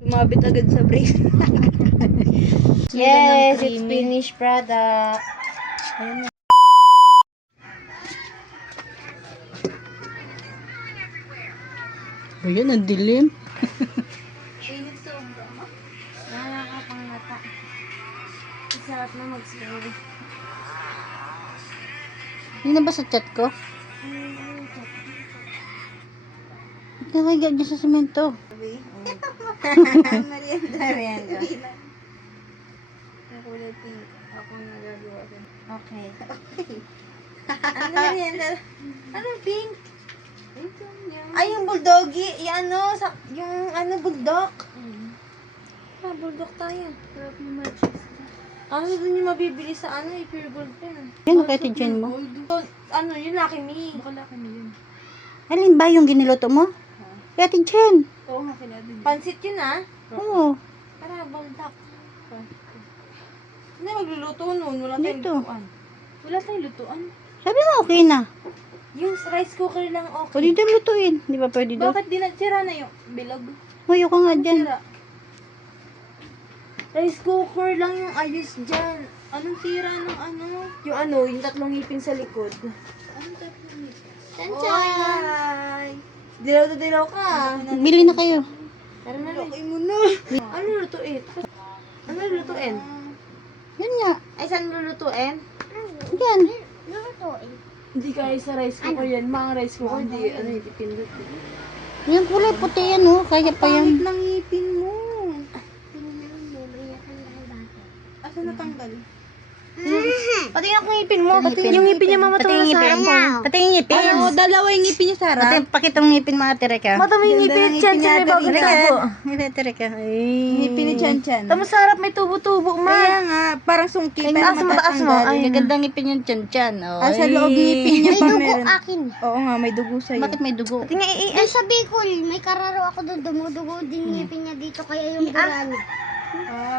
Lumabit agad sa brace. Yes, it's finished product. Ayan, ang dilim. Nakakapangata. Sarap na mag-slow. Hindi na ba sa chat ko? Nakagyan niya sa semento. Merienda. Kulay pink. Ako nagagawa ko. Okay. Ano merienda? Ano pink? Ay, yung bulldoggy. Yung bulldog. Bulldog tayo. Sarap na matches. Doon yung mabibili sa Pure Gold pen. Yan, kaya tiyan mo. Yung Lucky Me. Baka laki mo yun. Alin ba yung giniluto mo? Kaya tiyan. Oo nga, kinadin. Pansit yun Oo. Para baldak. Hindi magluluto nun. Wala tayong Dito. lutuan. Wala tayong lutuan. Sabi mo okay na. Yung rice cooker lang O okay. dito lutuin. Di ba pwede doon? Bakit di nagsira na yung bilog? Huyo ka nga dyan. Sira. Rice cooker lang yung ayos dyan. Anong tira ng Yung tatlong ngipin sa likod. Anong type ng meat? Hi! Dilaw ka. Bili na kayo. Tara na rin. Mo na. Ano lutuin? Ano lutuin? Yan nga. Ay, saan lulutuin? Yan. Hindi kaya sa rice cooker yan. Mga rice cooker, di, hindi pindot. Yung kulay puti yan oh. Kaya pa yan. ng ngipin mo. Asa natanggal? Pati yung ngipin mo. Pati yung ngipin niya mamatulog sa harap mo. Pati yung ngipin. Dalawa yung ngipin niya, Sarah. Pati pakitang ngipin mga Tereka. Mata mo yung ngipin. Chan, may bagong tubo. Ngipin Tereka. Ngipin ni Chan Chan. Tama sa harap may tubo-tubo, ma. Kaya nga, parang sungki. Ay, pero mataas mo, mataas mo. matatanggal. Ay, Gagandang ngipin yung chan-chan. Oh, Sa loob ngipin niya pa meron. Akin. Oo nga, may dugo sa'yo. Bakit may dugo? Tingnan, Doon sa Bicol, may kararo ako doon. Dumudugo din ngipin niya dito. Kaya yung burano.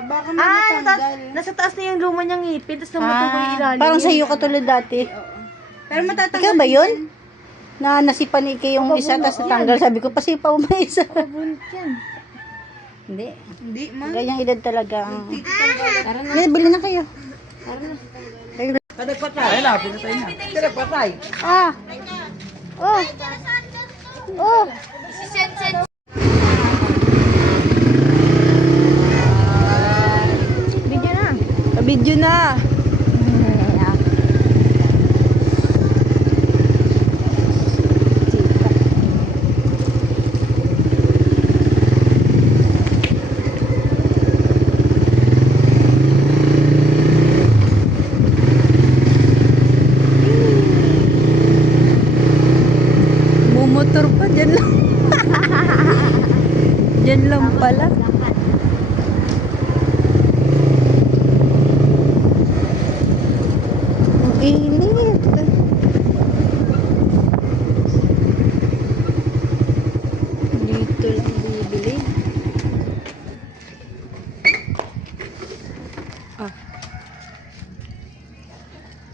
Baka may natanggal. nasa taas na yung luma niyang ngipin, tapos namutubo yung ilalim. Parang sa'yo katulad dati. Pero matatanggal. Ikaw ba yun? Na nasipan ni Ike yung isa, tapos natanggal. Sabi ko, pasipaw mo isa. Bunot yan. Hindi. Hindi, ma. Ganyang edad talaga. ang- Tara na. Yan, bili na kayo. Ah. Oh. Oh. Video na. Video na. Mumotor pa, dyan lang. Dyan lang pala. Ang init. Dito lang bibili.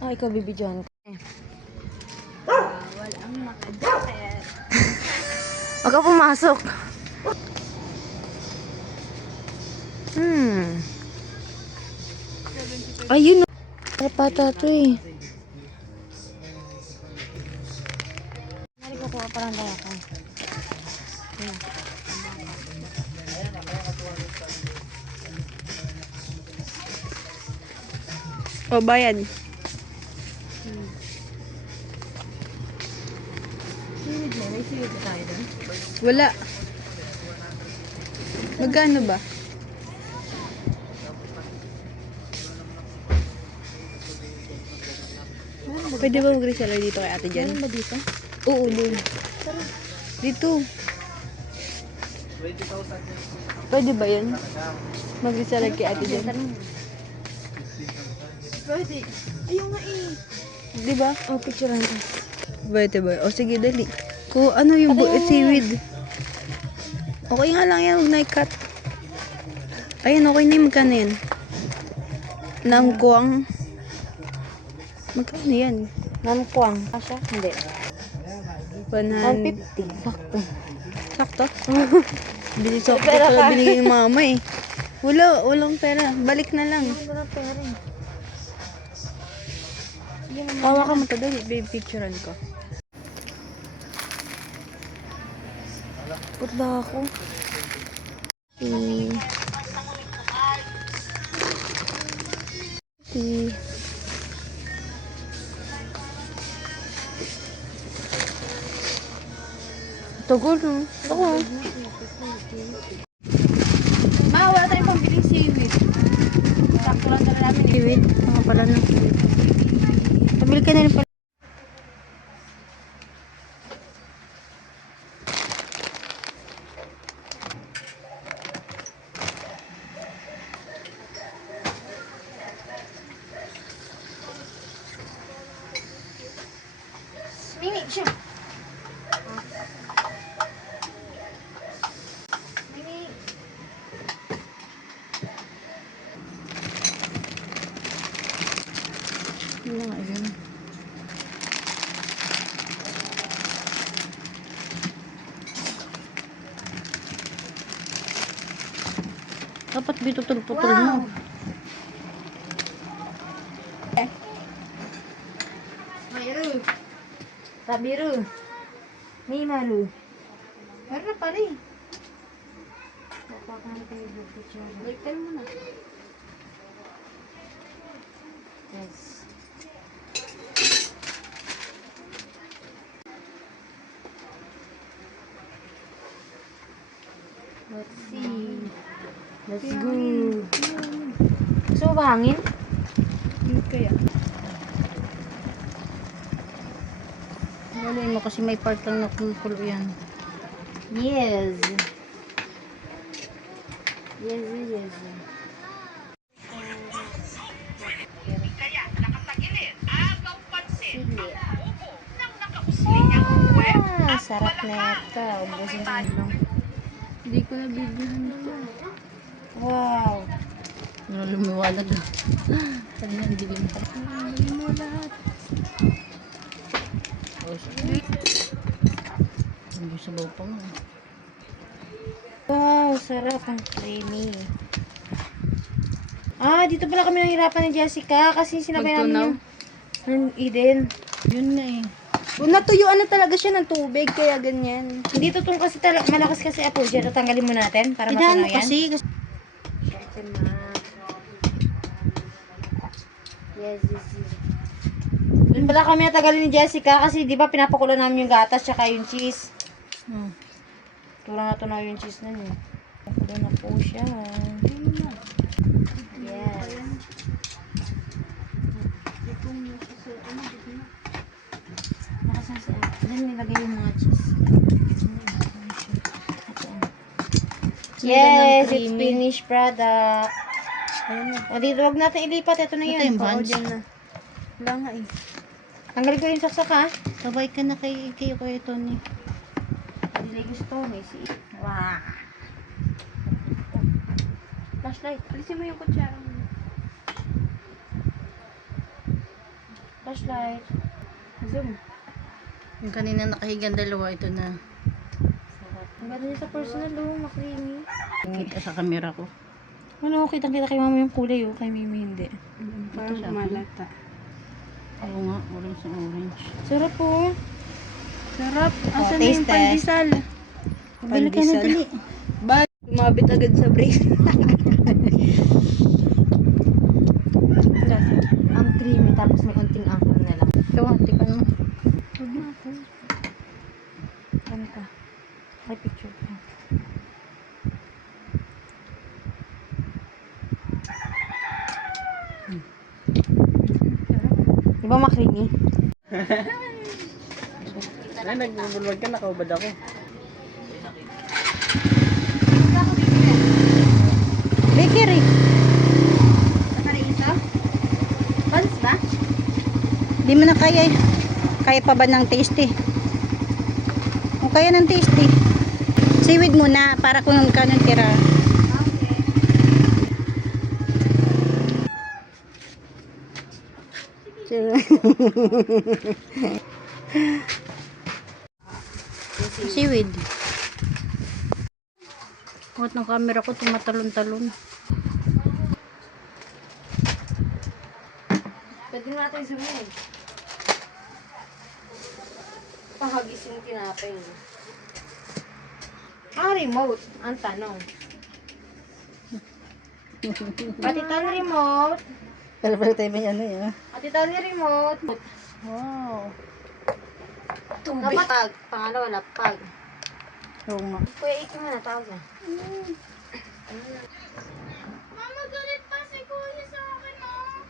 Ikaw bibidyohan ko. Huwag ka pumasok. Ayun. Pata to eh. Nari ko kuha parang tayo ako. O, bayad. Wala. Magkano ba? Pwede ba mag-reseller dito kay ate dyan? Ano ba dito? Oo, doon. Dito. Pwede ba yun? Mag-reseller kay ate dyan? Pwede. Ayun nga eh. Di ba? Oh, picturean ko. Pwede ba? O sige, dali. Kung ano yung seaweed. Okay nga lang yan, huwag na i-cut. Ayun, okay na yung magkano yan? Namkuang. Magkano yan? Namkuang. Kasha? Hindi. 100. 150. Sakto. Sakto? Bili soft May pera pala ka. binigay ni mama eh. Walang pera. Balik na lang. Wala pera eh. Tawa ka mo to, dali. Babe, picturean ko. Putla ako. Eh. Tagal no? Ako. Ma, wala tayong pambiling seaweed. Sakto lang talaga namin eh. Seaweed. Mga pala na. Pabili ka na rin pala. Mini siya. Mini. Ano nga yun? Dapat bitutol-putol mo. Mayru. Tabiru. Mimaru. Meron na pala eh. Balikan mo na. Yes. Let's see. Let's go. Gusto mo ba hangin? Hindi kaya. Lalay mo kasi may part lang na kumukulo yan. Yes. Yes, yes. Ah, sarap na ito. Ubusin ko lang. Hindi ko nabibihan ito. Wow. Ano lumiwalag ah. Kanina ang dilim. Hindi mo lahat. Ang sabaw pa nga. Wow, sarap. Ang creamy. Ah, dito pala kami nahirapan ni Jessica kasi sinabay Magtunaw? namin yung Eden. Yun na eh. Natuyuan na talaga siya ng tubig, kaya ganyan. Hindi totoo kasi malakas kasi apo dyan. Tatanggalin mo natin para Tidaan matunaw mo yan. kasi. Yes, yes, yes. Doon pala kami natagalin ni Jessica kasi di ba pinapakulo namin yung gatas tsaka yung cheese. Hmm. Tulang na tunaw yung cheese na yun. Pakulo na po siya. Yes. Nakasan sa doon nilagay yung mga cheese. Yes, it's finished product. Ayun na. O dito, wag natin ilipat. Ito na Ito yun. yung Oo, buns. dyan na. Wala nga eh. Tanggalin ko yung saksak ha. Sabay ka na kay Kuya Tony. Hindi gusto. May si... Wow. Flashlight. Alisin mo yung kutsara mo. Flashlight. Zoom. Yung kanina nakahigang dalawa, ito na. Ang ganda niya sa personal oh. Makrimi. Kita sa camera ko. Ano, kitang-kita kay mama yung kulay oh. Kay Mimi hindi. Parang siya. kumalata. Oo nga, orange na orange. Sarap po. Sarap. Asan na taste yung test. pandesal? Bili ka na Pandesal. dali. Ba? Lumabit agad sa brace. Ang creamy tapos may unting angkol na lang. Ito, tikan mo. Huwag na ako. Ano ka? Ay, picture ka. Di ba makrimi? Ay, nagbubulwag ka, nakaubad ako. Bakery. Nakarito? Buns ba? Di mo na kaya eh. Kaya pa ba ng tasty? O kaya ng tasty? Seaweed muna para kung kanong tira. Seaweed. Huwag ng camera ko tumatalon-talon. Pwede natin zoomin. Pahagisin yung tinapay mo. Remote. Ang tanong. Pati tayo remote. Pero tayo may ano yun. Pati tayo remote. Wow. Dapat pag. Pangalawa na pag. Oo nga. Kuya, ikin mo na. Tawag na. Mama, galit pa si Kuya sa akin, oh.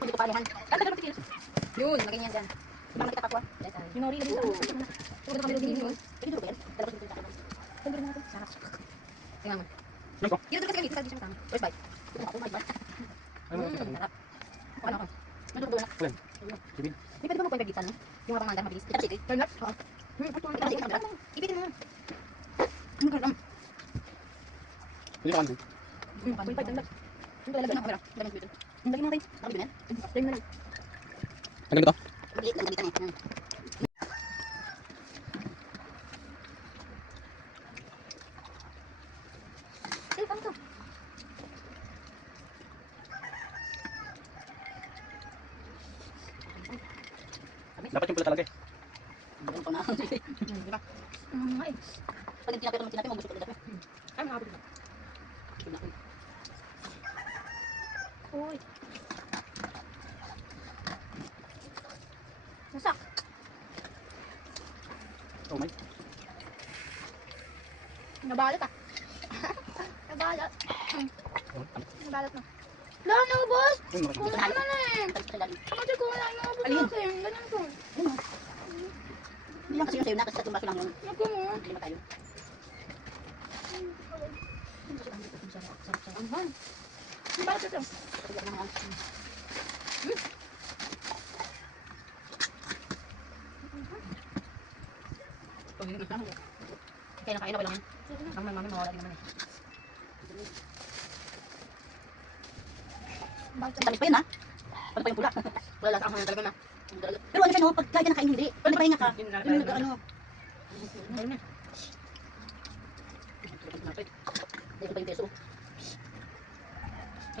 Hindi ko palihan. Yun, lagyan yan dyan. Mama kita kapwa. Yung nori, lagyan dyan. Huwag na kami lagyan yun. Pwede dito ba yan? Talabas dito sa akin. Pwede rin natin. Sarap. Tingnan mo. Yun, dito kasi kami. Dito sa tama. First bite. Ito ako, bite. Sarap. Ano ako? Madugo na. Di pwede ba magpapag dito, no? Yung habang mandar mabilis. Ito, sige. Turn up. Oo. Ipitin mo. Ano ka lang? Hindi ka ano. 0.5 lang. Ito talaga ng camera. Lagyan dito. Lagyan natin. Nakabito na yan. Lagyan na lang. Ang ganito? Maliit lang gamitan eh. Eh, paano to? Dapat yung pula talaga eh. Bagong pa na ako. Di ba? Nga eh. Pag yung tinapay mo, gusto ko talaga. Ay, mga kapatid. Uy. Nasak. Oh my. Nabalot ah. Nabalot. Nabalot na. Wala na, boss. Yun, okay. Kulang naman eh. Kasi kulang na ako sa akin. Ganun to. Hindi lang kasi yung sa'yo na, kasi tatlong baso lang yun. Naku mo. Lima tayo. Anghang. Ang balot ito. Kaya nakain ako lang yan. Ang mami mawala din naman eh. Tamis pa yun ha? Pag pa yung pula. Wala lang sa anghang talaga na. Pero ano siya no? Pag kaya ka nakain hindi. Pag napahinga ka, yun yung nag-ano. Ayun na. Hindi ko pa yung peso.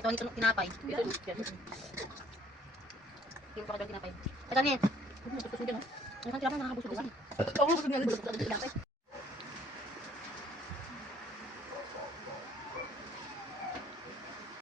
Ito ang ito tinapay. Ito yung pakadang tinapay. Ito niya. Ano saan tinapay nakakabusog? Ako busog na. Busog na tinapay.